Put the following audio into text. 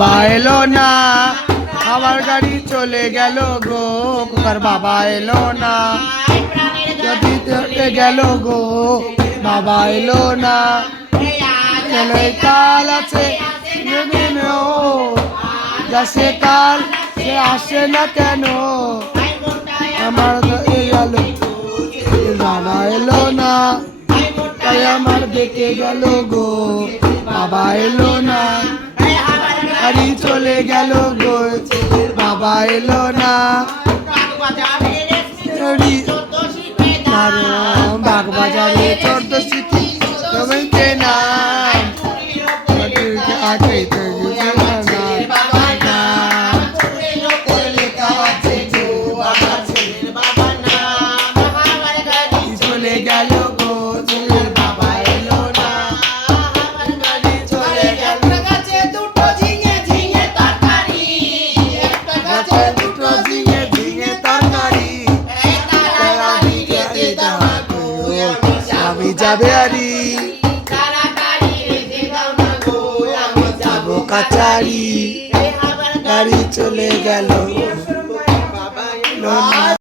বাবা এলো না, আমার গাড়ি চলে গেল গো, খোকার বাবা এলো না, যদি চলে গেল গো, বাবা এলো না, চলে কাল আছে যাচ্ছে কাল, সে আসে না কেন, আমার গেল বাবা এলো না, তাই আমার দেখে গেল গো, বাবা এলো না, গাড়ি চলে গেল গো, বাবা এলো না, বাগবাজারে 14 শিখি জমিতে নাম, চলে গেল গো, বাবা এলো না, গাড়ি চলে গেল, গাছে দুটো ঝিঙে ঝিঙে তরকারি, একটা গাছে দুটো ঝিঙে ঝিঙে তরকারি, আমি যাবে আরি তাড়াতাড়ি রেখে দাও না গো, আমি যাবো কাচারি, গাড়ি চলে গেল, বাবা এলো না।